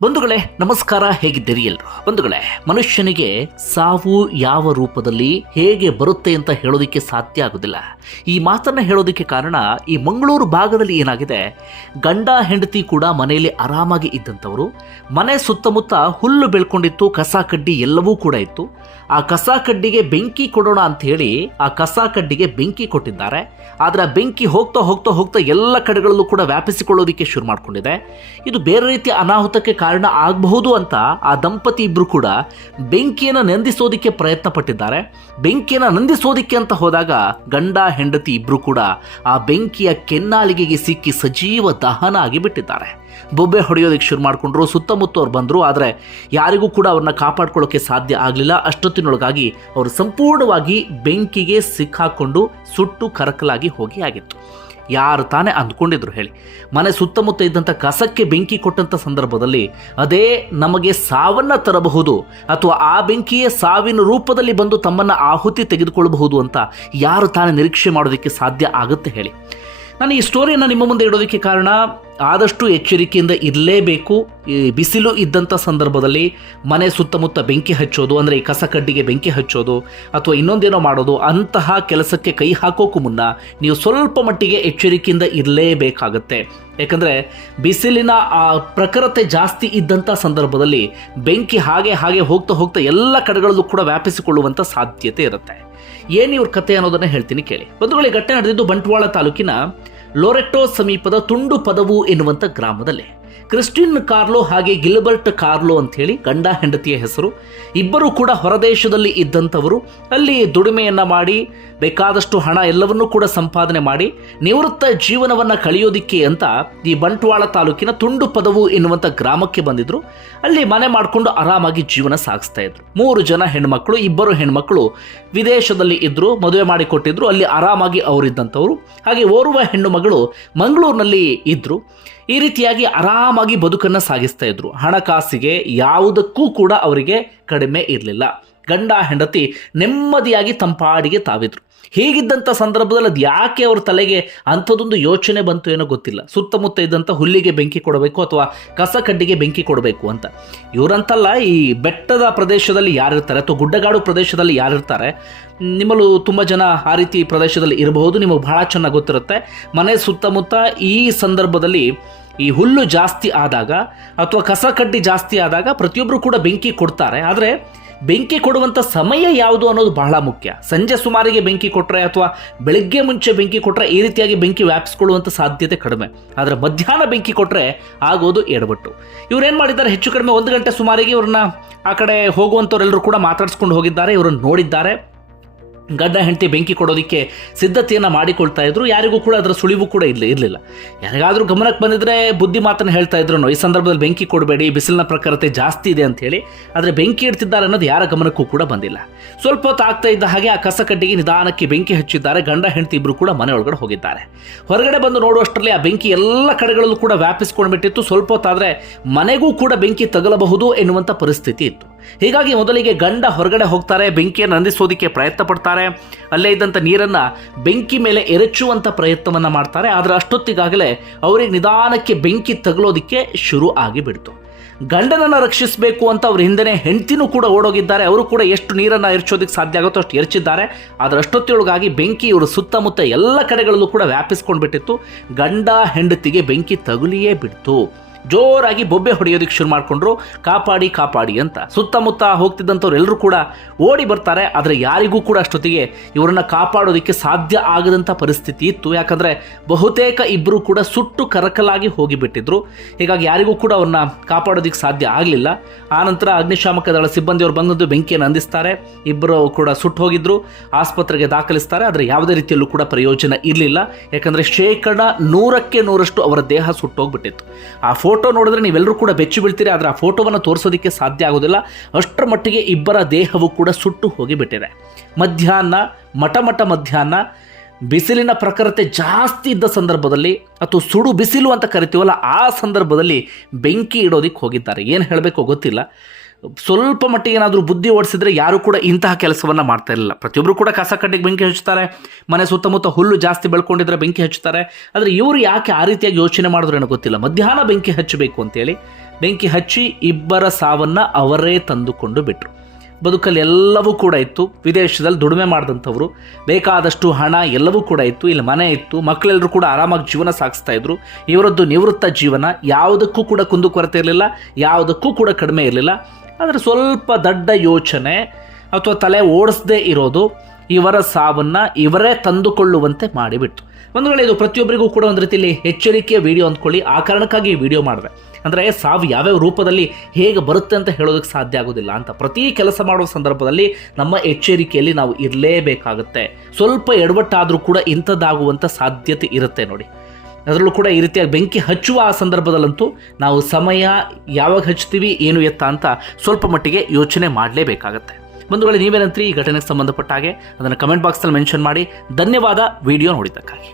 ಬಂಧುಗಳೇ ನಮಸ್ಕಾರ, ಹೇಗಿದ್ದೀರಿ ಎಲ್ಲರೂ? ಬಂಧುಗಳೇ, ಮನುಷ್ಯನಿಗೆ ಸಾವು ಯಾವ ರೂಪದಲ್ಲಿ ಹೇಗೆ ಬರುತ್ತೆ ಅಂತ ಹೇಳೋದಕ್ಕೆ ಸಾಧ್ಯ ಆಗೋದಿಲ್ಲ. ಈ ಮಾತನ್ನು ಹೇಳೋದಕ್ಕೆ ಕಾರಣ, ಈ ಮಂಗಳೂರು ಭಾಗದಲ್ಲಿ ಏನಾಗಿದೆ, ಗಂಡ ಹೆಂಡತಿ ಕೂಡ ಮನೆಯಲ್ಲಿ ಆರಾಮಾಗಿ ಇದ್ದಂಥವರು. ಮನೆ ಸುತ್ತಮುತ್ತ ಹುಲ್ಲು ಬೆಳ್ಕೊಂಡಿತ್ತು, ಕಸ ಕಡ್ಡಿ ಎಲ್ಲವೂ ಕೂಡ ಇತ್ತು. ಆ ಕಸ ಕಡ್ಡಿಗೆ ಬೆಂಕಿ ಕೊಡೋಣ ಅಂತ ಹೇಳಿ ಆ ಕಸ ಕಡ್ಡಿಗೆ ಬೆಂಕಿ ಕೊಟ್ಟಿದ್ದಾರೆ. ಆದರೆ ಆ ಬೆಂಕಿ ಹೋಗ್ತಾ ಹೋಗ್ತಾ ಹೋಗ್ತಾ ಎಲ್ಲ ಕಡೆಗಳಲ್ಲೂ ಕೂಡ ವ್ಯಾಪಿಸಿಕೊಳ್ಳೋದಕ್ಕೆ ಶುರು ಮಾಡಿಕೊಂಡಿದೆ. ಇದು ಬೇರೆ ರೀತಿಯ ಅನಾಹುತಕ್ಕೆ ಕಾರಣ ಆಗಬಹುದು ಅಂತ ಆ ದಂಪತಿ ಇಬ್ಬರು ಕೂಡ ಬೆಂಕಿಯನ್ನು ನಂದಿಸೋದಕ್ಕೆ ಪ್ರಯತ್ನ ಪಟ್ಟಿದ್ದಾರೆ. ಬೆಂಕಿಯನ್ನು ನಂದಿಸೋದಕ್ಕೆ ಅಂತ ಹೋದಾಗ ಗಂಡ ಹೆಂಡತಿ ಇಬ್ಬರು ಕೂಡ ಆ ಬೆಂಕಿಯ ಕೆನ್ನಾಲಿಗೆಗೆ ಸಿಕ್ಕಿ ಸಜೀವ ದಹನ ಆಗಿ ಬಿಟ್ಟಿದ್ದಾರೆ. ಬೊಬ್ಬೆ ಹೊಡೆಯೋದಕ್ಕೆ ಶುರು ಮಾಡಿಕೊಂಡ್ರು. ಸುತ್ತಮುತ್ತ ಅವ್ರು ಬಂದರು, ಆದರೆ ಯಾರಿಗೂ ಕೂಡ ಅವ್ರನ್ನ ಕಾಪಾಡ್ಕೊಳ್ಳೋಕ್ಕೆ ಸಾಧ್ಯ ಆಗಲಿಲ್ಲ. ಅಷ್ಟೊತ್ತಿನೊಳಗಾಗಿ ಅವರು ಸಂಪೂರ್ಣವಾಗಿ ಬೆಂಕಿಗೆ ಸಿಕ್ಕಾಕೊಂಡು ಸುಟ್ಟು ಕರಕಲಾಗಿ ಹೋಗಿ ಆಗಿತ್ತು. ಯಾರು ತಾನೇ ಅಂದ್ಕೊಂಡಿದ್ರು ಹೇಳಿ? ಮನೆ ಸುತ್ತಮುತ್ತ ಇದ್ದಂಥ ಕಸಕ್ಕೆ ಬೆಂಕಿ ಕೊಟ್ಟಂಥ ಸಂದರ್ಭದಲ್ಲಿ ಅದೇ ನಮಗೆ ಸಾವನ್ನು ತರಬಹುದು, ಅಥವಾ ಆ ಬೆಂಕಿಯೇ ಸಾವಿನ ರೂಪದಲ್ಲಿ ಬಂದು ತಮ್ಮನ್ನು ಆಹುತಿ ತೆಗೆದುಕೊಳ್ಳಬಹುದು ಅಂತ ಯಾರು ತಾನೇ ನಿರೀಕ್ಷೆ ಮಾಡೋದಕ್ಕೆ ಸಾಧ್ಯ ಆಗುತ್ತೆ ಹೇಳಿ? ನಾನು ಈ ಸ್ಟೋರಿಯನ್ನು ನಿಮ್ಮ ಮುಂದೆ ಇಡೋದಕ್ಕೆ ಕಾರಣ, ಆದಷ್ಟು ಎಚ್ಚರಿಕೆಯಿಂದ ಇರಲೇಬೇಕು. ಈ ಬಿಸಿಲು ಇದ್ದಂಥ ಸಂದರ್ಭದಲ್ಲಿ ಮನೆ ಸುತ್ತಮುತ್ತ ಬೆಂಕಿ ಹಚ್ಚೋದು, ಅಂದರೆ ಈ ಕಸ ಕಡ್ಡಿಗೆ ಬೆಂಕಿ ಹಚ್ಚೋದು ಅಥವಾ ಇನ್ನೊಂದೇನೋ ಮಾಡೋದು, ಅಂತಹ ಕೆಲಸಕ್ಕೆ ಕೈ ಹಾಕೋಕ್ಕೂ ಮುನ್ನ ನೀವು ಸ್ವಲ್ಪ ಮಟ್ಟಿಗೆ ಎಚ್ಚರಿಕೆಯಿಂದ ಇರಲೇಬೇಕಾಗತ್ತೆ. ಯಾಕಂದರೆ ಬಿಸಿಲಿನ ಪ್ರಖರತೆ ಜಾಸ್ತಿ ಇದ್ದಂಥ ಸಂದರ್ಭದಲ್ಲಿ ಬೆಂಕಿ ಹಾಗೆ ಹಾಗೆ ಹೋಗ್ತಾ ಹೋಗ್ತಾ ಎಲ್ಲ ಕಡೆಗಳಲ್ಲೂ ಕೂಡ ವ್ಯಾಪಿಸಿಕೊಳ್ಳುವಂಥ ಸಾಧ್ಯತೆ ಇರುತ್ತೆ. ಏನು ಇವ್ರ ಕಥೆ ಅನ್ನೋದನ್ನು ಹೇಳ್ತೀನಿ ಕೇಳಿ. ಬಂಧುಗಳಿಗೆ, ಘಟನೆ ನಡೆದಿದ್ದು ಬಂಟ್ವಾಳ ತಾಲೂಕಿನ ಲೊರೆಟೋ ಸಮೀಪದ ತುಂಡು ಪದವು ಎನ್ನುವಂಥ ಗ್ರಾಮದಲ್ಲಿ. ಕ್ರಿಸ್ಟಿನ್ ಕಾರ್ಲೋ ಹಾಗೆ ಗಿಲ್ಬರ್ಟ್ ಕಾರ್ಲೋ ಅಂಥೇಳಿ ಗಂಡ ಹೆಂಡತಿಯ ಹೆಸರು. ಇಬ್ಬರು ಕೂಡ ಹೊರದೇಶದಲ್ಲಿ ಇದ್ದಂಥವರು. ಅಲ್ಲಿ ದುಡಿಮೆಯನ್ನು ಮಾಡಿ ಬೇಕಾದಷ್ಟು ಹಣ ಎಲ್ಲವನ್ನೂ ಕೂಡ ಸಂಪಾದನೆ ಮಾಡಿ ನಿವೃತ್ತ ಜೀವನವನ್ನು ಕಳೆಯೋದಿಕ್ಕೆ ಅಂತ ಈ ಬಂಟ್ವಾಳ ತಾಲೂಕಿನ ತುಂಡು ಪದವು ಎನ್ನುವಂಥ ಗ್ರಾಮಕ್ಕೆ ಬಂದಿದ್ರು. ಅಲ್ಲಿ ಮನೆ ಮಾಡಿಕೊಂಡು ಆರಾಮಾಗಿ ಜೀವನ ಸಾಗಿಸ್ತಾ ಇದ್ರು. 3 ಜನ ಹೆಣ್ಮಕ್ಳು, 2 ಹೆಣ್ಮಕ್ಳು ವಿದೇಶದಲ್ಲಿ ಇದ್ದರು, ಮದುವೆ ಮಾಡಿಕೊಟ್ಟಿದ್ರು. ಅಲ್ಲಿ ಆರಾಮಾಗಿ ಅವರಿದ್ದಂಥವ್ರು. ಹಾಗೆ ಓರ್ವ ಹೆಣ್ಣು ಮಗಳು ಮಂಗಳೂರಿನಲ್ಲಿ ಇದ್ದರು. ಈ ರೀತಿಯಾಗಿ ಆರಾಮಾಗಿ ಬದುಕನ್ನು ಸಾಗಿಸ್ತಾ ಇದ್ರು. ಹಣಕಾಸಿಗೆ ಯಾವುದಕ್ಕೂ ಕೂಡ ಅವರಿಗೆ ಕಡಿಮೆ ಇರಲಿಲ್ಲ. ಗಂಡ ಹೆಂಡತಿ ನೆಮ್ಮದಿಯಾಗಿ ತಂಪಾಡಿಗೆ ತಾವಿದ್ರು. ಹೀಗಿದ್ದಂಥ ಸಂದರ್ಭದಲ್ಲಿ ಅದು ಯಾಕೆ ಅವ್ರ ತಲೆಗೆ ಅಂಥದ್ದೊಂದು ಯೋಚನೆ ಬಂತು ಏನೋ ಗೊತ್ತಿಲ್ಲ. ಸುತ್ತಮುತ್ತ ಇದ್ದಂಥ ಹುಲ್ಲಿಗೆ ಬೆಂಕಿ ಕೊಡಬೇಕು ಅಥವಾ ಕಸ ಕಡ್ಡಿಗೆ ಬೆಂಕಿ ಕೊಡಬೇಕು ಅಂತ. ಇವರಂತಲ್ಲ, ಈ ಬೆಟ್ಟದ ಪ್ರದೇಶದಲ್ಲಿ ಯಾರಿರ್ತಾರೆ ಅಥವಾ ಗುಡ್ಡಗಾಡು ಪ್ರದೇಶದಲ್ಲಿ ಯಾರಿರ್ತಾರೆ, ನಿಮ್ಮಲ್ಲೂ ತುಂಬ ಜನ ಆ ರೀತಿ ಪ್ರದೇಶದಲ್ಲಿ ಇರಬಹುದು, ನಿಮಗೆ ಬಹಳ ಚೆನ್ನಾಗಿ ಗೊತ್ತಿರುತ್ತೆ. ಮನೆ ಸುತ್ತಮುತ್ತ ಈ ಸಂದರ್ಭದಲ್ಲಿ ಈ ಹುಲ್ಲು ಜಾಸ್ತಿ ಆದಾಗ ಅಥವಾ ಕಸ ಕಡ್ಡಿ ಜಾಸ್ತಿ ಆದಾಗ ಪ್ರತಿಯೊಬ್ಬರು ಕೂಡ ಬೆಂಕಿ ಕೊಡ್ತಾರೆ. ಆದರೆ ಬೆಂಕಿ ಕೊಡುವಂಥ ಸಮಯ ಯಾವುದು ಅನ್ನೋದು ಬಹಳ ಮುಖ್ಯ. ಸಂಜೆ ಸುಮಾರಿಗೆ ಬೆಂಕಿ ಕೊಟ್ಟರೆ ಅಥವಾ ಬೆಳಗ್ಗೆ ಮುಂಚೆ ಬೆಂಕಿ ಕೊಟ್ಟರೆ ಈ ರೀತಿಯಾಗಿ ಬೆಂಕಿ ವ್ಯಾಪಿಸ್ಕೊಳ್ಳುವಂಥ ಸಾಧ್ಯತೆ ಕಡಿಮೆ. ಆದರೆ ಮಧ್ಯಾಹ್ನ ಬೆಂಕಿ ಕೊಟ್ಟರೆ ಆಗೋದು ಎಡವಟ್ಟು. ಇವ್ರೇನು ಮಾಡಿದ್ದಾರೆ, ಹೆಚ್ಚು ಕಡಿಮೆ 1 ಗಂಟೆ ಸುಮಾರಿಗೆ ಇವ್ರನ್ನ ಆ ಕಡೆ ಹೋಗುವಂಥವರೆಲ್ಲರೂ ಕೂಡ ಮಾತಾಡಿಸ್ಕೊಂಡು ಹೋಗಿದ್ದಾರೆ. ಇವ್ರನ್ನ ನೋಡಿದ್ದಾರೆ. ಗಂಡ ಹೆಂಡತಿ ಬೆಂಕಿ ಕೊಡೋದಕ್ಕೆ ಸಿದ್ಧತೆಯನ್ನು ಮಾಡಿಕೊಳ್ತಾ ಇದ್ರು. ಯಾರಿಗೂ ಕೂಡ ಅದರ ಸುಳಿವು ಕೂಡ ಇರಲಿಲ್ಲ. ಯಾರಿಗಾದರೂ ಗಮನಕ್ಕೆ ಬಂದಿದ್ರೆ ಬುದ್ಧಿ ಮಾತನ್ನು ಹೇಳ್ತಾ ಇದ್ರು, ಈ ಸಂದರ್ಭದಲ್ಲಿ ಬೆಂಕಿ ಕೊಡಬೇಡಿ, ಬಿಸಿಲಿನ ಪ್ರಖರತೆ ಜಾಸ್ತಿ ಇದೆ ಅಂತ ಹೇಳಿ. ಆದರೆ ಬೆಂಕಿ ಇಡ್ತಿದ್ದಾರೆ ಅನ್ನೋದು ಯಾರ ಗಮನಕ್ಕೂ ಕೂಡ ಬಂದಿಲ್ಲ. ಸ್ವಲ್ಪ ಹೊತ್ತು ಆಗ್ತಾ ಇದ್ದ ಹಾಗೆ ಆ ಕಸ ಕಡ್ಡಿಗೆ ನಿಧಾನಕ್ಕೆ ಬೆಂಕಿ ಹಚ್ಚಿದ್ದಾರೆ. ಗಂಡ ಹೆಂಡತಿ ಇಬ್ಬರು ಕೂಡ ಮನೆ ಒಳಗಡೆ ಹೋಗಿದ್ದಾರೆ. ಹೊರಗಡೆ ಬಂದು ನೋಡುವಷ್ಟರಲ್ಲಿ ಆ ಬೆಂಕಿ ಎಲ್ಲ ಕಡೆಗಳಲ್ಲೂ ಕೂಡ ವ್ಯಾಪಿಸ್ಕೊಂಡು ಬಿಟ್ಟಿತ್ತು. ಸ್ವಲ್ಪ ಹೊತ್ತಾದರೆ ಮನೆಗೂ ಕೂಡ ಬೆಂಕಿ ತಗಲಬಹುದು ಎನ್ನುವಂಥ ಪರಿಸ್ಥಿತಿ ಇತ್ತು. ಹೀಗಾಗಿ ಮೊದಲಿಗೆ ಗಂಡ ಹೊರಗಡೆ ಹೋಗ್ತಾರೆ, ಬೆಂಕಿಯನ್ನು ನಂದಿಸೋದಕ್ಕೆ ಪ್ರಯತ್ನ ಪಡ್ತಾರೆ. ಅಲ್ಲೇ ಇದ್ದಂಥ ನೀರನ್ನು ಬೆಂಕಿ ಮೇಲೆ ಎರಚುವಂಥ ಪ್ರಯತ್ನವನ್ನು ಮಾಡ್ತಾರೆ. ಆದರೆ ಅಷ್ಟೊತ್ತಿಗಾಗಲೇ ಅವರಿಗೆ ನಿಧಾನಕ್ಕೆ ಬೆಂಕಿ ತಗಲೋದಕ್ಕೆ ಶುರು ಆಗಿಬಿಡ್ತು. ಗಂಡನನ್ನು ರಕ್ಷಿಸಬೇಕು ಅಂತ ಅವ್ರ ಹಿಂದೆ ಹೆಂಡತಿನೂ ಕೂಡ ಓಡೋಗಿದ್ದಾರೆ. ಅವರು ಕೂಡ ಎಷ್ಟು ನೀರನ್ನು ಎರಚೋದಕ್ಕೆ ಸಾಧ್ಯ ಆಗುತ್ತೋ ಅಷ್ಟು ಎರಚಿದ್ದಾರೆ. ಆದರೆ ಅಷ್ಟೊತ್ತಿಯೊಳಗಾಗಿ ಬೆಂಕಿ ಇವರು ಸುತ್ತಮುತ್ತ ಎಲ್ಲ ಕಡೆಗಳಲ್ಲೂ ಕೂಡ ವ್ಯಾಪಿಸ್ಕೊಂಡು ಬಿಟ್ಟಿತ್ತು. ಗಂಡ ಹೆಂಡತಿಗೆ ಬೆಂಕಿ ತಗುಲಿಯೇ ಬಿಡ್ತು. ಜೋರಾಗಿ ಬೊಬ್ಬೆ ಹೊಡೆಯೋದಕ್ಕೆ ಶುರು ಮಾಡಿಕೊಂಡ್ರು, ಕಾಪಾಡಿ ಕಾಪಾಡಿ ಅಂತ. ಸುತ್ತಮುತ್ತ ಹೋಗ್ತಿದ್ದಂಥವ್ರು ಎಲ್ಲರೂ ಕೂಡ ಓಡಿ ಬರ್ತಾರೆ. ಆದರೆ ಯಾರಿಗೂ ಕೂಡ ಅಷ್ಟೊತ್ತಿಗೆ ಇವರನ್ನು ಕಾಪಾಡೋದಕ್ಕೆ ಸಾಧ್ಯ ಆಗದಂಥ ಪರಿಸ್ಥಿತಿ ಇತ್ತು. ಯಾಕಂದರೆ ಬಹುತೇಕ ಇಬ್ಬರು ಕೂಡ ಸುಟ್ಟು ಕರಕಲಾಗಿ ಹೋಗಿಬಿಟ್ಟಿದ್ರು. ಹೀಗಾಗಿ ಯಾರಿಗೂ ಕೂಡ ಅವ್ರನ್ನ ಕಾಪಾಡೋದಕ್ಕೆ ಸಾಧ್ಯ ಆಗಲಿಲ್ಲ. ಆನಂತರ ಅಗ್ನಿಶಾಮಕ ದಳ ಸಿಬ್ಬಂದಿಯವರು ಬಂದು ಬೆಂಕಿಯನ್ನು ನಂದಿಸ್ತಾರೆ. ಇಬ್ಬರು ಕೂಡ ಸುಟ್ಟು ಹೋಗಿದ್ರು. ಆಸ್ಪತ್ರೆಗೆ ದಾಖಲಿಸ್ತಾರೆ. ಆದರೆ ಯಾವುದೇ ರೀತಿಯಲ್ಲೂ ಕೂಡ ಪ್ರಯೋಜನ ಇರಲಿಲ್ಲ. ಯಾಕಂದರೆ 100% ಅವರ ದೇಹ ಸುಟ್ಟೋಗ್ಬಿಟ್ಟಿತ್ತು. ಆ ಫೋಟೋ ನೋಡಿದ್ರೆ ನೀವೆಲ್ಲರೂ ಕೂಡ ಬೆಚ್ಚಿ ಬೀಳ್ತೀರಿ. ಆದರೆ ಆ ಫೋಟೋವನ್ನು ತೋರಿಸೋದಕ್ಕೆ ಸಾಧ್ಯ ಆಗೋದಿಲ್ಲ. ಅಷ್ಟರ ಮಟ್ಟಿಗೆ ಇಬ್ಬರ ದೇಹವು ಕೂಡ ಸುಟ್ಟು ಹೋಗಿಬಿಟ್ಟಿದೆ. ಮಧ್ಯಾಹ್ನ ಬಿಸಿಲಿನ ಪ್ರಖರತೆ ಜಾಸ್ತಿ ಇದ್ದ ಸಂದರ್ಭದಲ್ಲಿ, ಅಥವಾ ಸುಡು ಬಿಸಿಲು ಅಂತ ಕರಿತೀವಲ್ಲ, ಆ ಸಂದರ್ಭದಲ್ಲಿ ಬೆಂಕಿ ಇಡೋದಕ್ಕೆ ಹೋಗಿದ್ದಾರೆ. ಏನು ಹೇಳಬೇಕೋ ಗೊತ್ತಿಲ್ಲ. ಸ್ವಲ್ಪ ಮಟ್ಟಿಗೆ ಏನಾದರೂ ಬುದ್ಧಿ ಓಡಿಸಿದ್ರೆ ಯಾರು ಕೂಡ ಇಂತಹ ಕೆಲಸವನ್ನು ಮಾಡ್ತಾ ಇರಲಿಲ್ಲ. ಪ್ರತಿಯೊಬ್ಬರು ಕೂಡ ಕಸ ಕಡ್ಡಿಗೆ ಬೆಂಕಿ ಹಚ್ಚುತ್ತಾರೆ. ಮನೆ ಸುತ್ತಮುತ್ತ ಹುಲ್ಲು ಜಾಸ್ತಿ ಬೆಳ್ಕೊಂಡಿದ್ರೆ ಬೆಂಕಿ ಹಚ್ಚುತ್ತಾರೆ. ಆದರೆ ಇವರು ಯಾಕೆ ಆ ರೀತಿಯಾಗಿ ಯೋಚನೆ ಮಾಡಿದ್ರು ಏನೋ ಗೊತ್ತಿಲ್ಲ. ಮಧ್ಯಾಹ್ನ ಬೆಂಕಿ ಹಚ್ಚಬೇಕು ಅಂತೇಳಿ ಬೆಂಕಿ ಹಚ್ಚಿ ಇಬ್ಬರ ಸಾವನ್ನು ಅವರೇ ತಂದುಕೊಂಡು ಬಿಟ್ಟರು. ಬದುಕಲ್ಲಿ ಎಲ್ಲವೂ ಕೂಡ ಇತ್ತು, ವಿದೇಶದಲ್ಲಿ ದುಡಿಮೆ ಮಾಡಿದಂಥವ್ರು, ಬೇಕಾದಷ್ಟು ಹಣ ಎಲ್ಲವೂ ಕೂಡ ಇತ್ತು, ಇಲ್ಲಿ ಮನೆ ಇತ್ತು, ಮಕ್ಕಳೆಲ್ಲರೂ ಕೂಡ ಆರಾಮಾಗಿ ಜೀವನ ಸಾಗಿಸ್ತಾ ಇದ್ರು. ಇವರದ್ದು ನಿವೃತ್ತ ಜೀವನ, ಯಾವುದಕ್ಕೂ ಕೂಡ ಕುಂದುಕೊರತೆ ಇರಲಿಲ್ಲ, ಯಾವುದಕ್ಕೂ ಕೂಡ ಕಡಿಮೆ ಇರಲಿಲ್ಲ. ಆದರೆ ಸ್ವಲ್ಪ ದೊಡ್ಡ ಯೋಚನೆ ಅಥವಾ ತಲೆ ಓಡಿಸದೇ ಇರೋದು ಇವರ ಸಾವನ್ನು ಇವರೇ ತಂದುಕೊಳ್ಳುವಂತೆ ಮಾಡಿಬಿಟ್ಟು. ಒಂದು ವೇಳೆ ಇದು ಪ್ರತಿಯೊಬ್ಬರಿಗೂ ಕೂಡ ಒಂದು ರೀತಿಯಲ್ಲಿ ಎಚ್ಚರಿಕೆಯ ವಿಡಿಯೋ ಅಂದ್ಕೊಳ್ಳಿ. ಆ ಕಾರಣಕ್ಕಾಗಿ ಈ ವಿಡಿಯೋ ಮಾಡಿದೆ. ಅಂದರೆ ಸಾವು ಯಾವ್ಯಾವ ರೂಪದಲ್ಲಿ ಹೇಗೆ ಬರುತ್ತೆ ಅಂತ ಹೇಳೋದಕ್ಕೆ ಸಾಧ್ಯ ಆಗೋದಿಲ್ಲ ಅಂತ. ಪ್ರತಿ ಕೆಲಸ ಮಾಡುವ ಸಂದರ್ಭದಲ್ಲಿ ನಮ್ಮ ಎಚ್ಚರಿಕೆಯಲ್ಲಿ ನಾವು ಇರಲೇಬೇಕಾಗುತ್ತೆ. ಸ್ವಲ್ಪ ಎಡವಟ್ಟಾದರೂ ಕೂಡ ಇಂಥದ್ದಾಗುವಂಥ ಸಾಧ್ಯತೆ ಇರುತ್ತೆ ನೋಡಿ. ಅದರಲ್ಲೂ ಕೂಡ ಈ ರೀತಿಯಾಗಿ ಬೆಂಕಿ ಹಚ್ಚುವ ಆ ಸಂದರ್ಭದಲ್ಲಂತೂ ನಾವು ಸಮಯ ಯಾವಾಗ ಹಚ್ತೀವಿ ಏನು ಎತ್ತ ಅಂತ ಸ್ವಲ್ಪ ಮಟ್ಟಿಗೆ ಯೋಚನೆ ಮಾಡಲೇಬೇಕಾಗತ್ತೆ. ಬಂಧುಗಳೇ, ನೀವೇನಂತೀರಿ ಈ ಘಟನೆಗೆ ಸಂಬಂಧಪಟ್ಟ ಹಾಗೆ ಅದನ್ನು ಕಮೆಂಟ್ ಬಾಕ್ಸಲ್ಲಿ ಮೆನ್ಷನ್ ಮಾಡಿ. ಧನ್ಯವಾದ ವಿಡಿಯೋ ನೋಡಿದ್ದಕ್ಕಾಗಿ.